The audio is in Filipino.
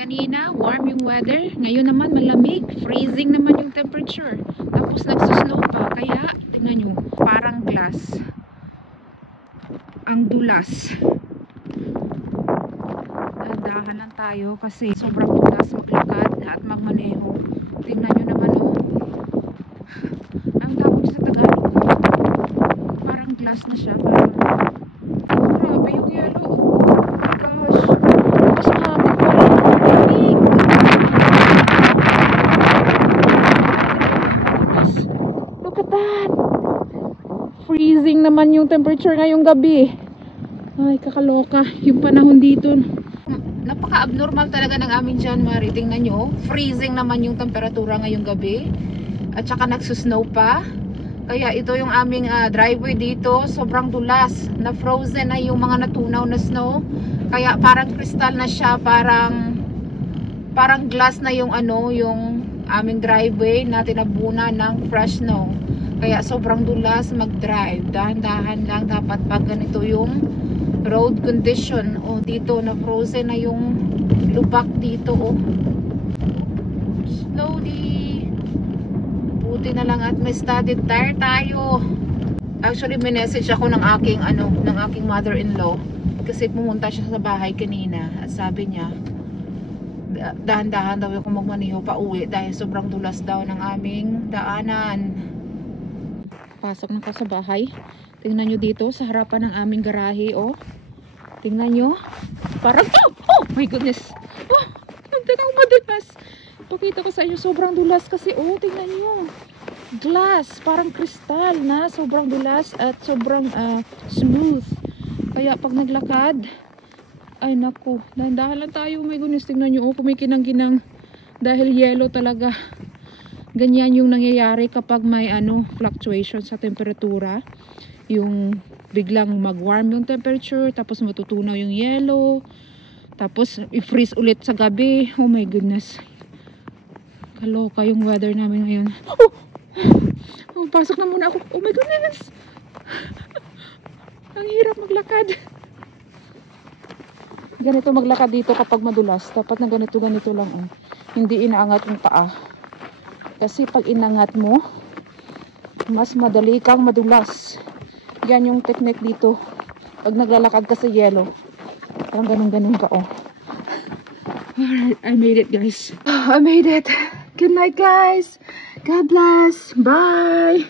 Kanina, warm yung weather. Ngayon naman, malamig. Freezing naman yung temperature. Tapos nagsusnow pa. Kaya, tingnan nyo, parang glass. Ang dulas. Dahan lang tayo kasi sobrang dulas maglakad at magmaneho. Tingnan nyo naman, oh. Ang tawag sa Tagalog, parang glass na siya. Parang, oh, grabe yung yellow. Oh my gosh. Tapos mahabig pa rin. Malamig. Look at that. Freezing naman yung temperature ngayong gabi. Ay, kakaloka. Yung panahon dito. Napaka-abnormal talaga ng aming January. Tingnan nyo. Freezing naman yung temperatura ngayong gabi. At saka nagsusnow pa. Kaya ito yung aming driveway dito. Sobrang dulas. Na-frozen na yung mga natunaw na snow. Kaya parang kristal na siya. Parang glass na yung yung aming driveway na tinabunan ng fresh snow. Kaya sobrang dulas mag-drive. Dahan-dahan lang dapat pag ganito yung road condition. O dito na frozen na yung lubak dito. O slowly. Buti na lang at may studded tire tayo. Actually may message ako ng aking mother-in-law kasi pumunta siya sa bahay kanina at sabi niya dahan-dahan daw ako magmaneho pa uwi dahil sobrang dulas daw ng aming daanan. Pasok na ka sa bahay. Tingnan nyo dito sa harapan ng aming garahe, oh. Tingnan nyo. Parang, oh my goodness. Oh, hindi na ako madulas. Pakita ko sa inyo, sobrang dulas kasi, oh, tingnan nyo. Glass, parang kristal na, sobrang dulas at sobrang smooth. Kaya pag naglakad, ay naku, dahan-dahan lang tayo. Oh my goodness, tingnan nyo, oh, kumikinang-kinang dahil yellow talaga. Ganyan yung nangyayari kapag may fluctuation sa temperatura. Yung biglang mag-warm yung temperature, tapos matutunaw yung yellow, tapos i-freeze ulit sa gabi. Oh my goodness. Kaloka yung weather namin ngayon. Oh, pasok na muna ako. Oh my goodness. Ang hirap maglakad. Ganito maglakad dito kapag madulas. Dapat na ganito lang. Oh. Hindi inaangat yung paa. Kasi pag inangat mo, mas madali kang madulas. Yan yung technique dito. Pag naglalakad ka sa yellow. Parang ganun ka, oh. Alright, I made it, guys. I made it. Good night, guys. God bless. Bye.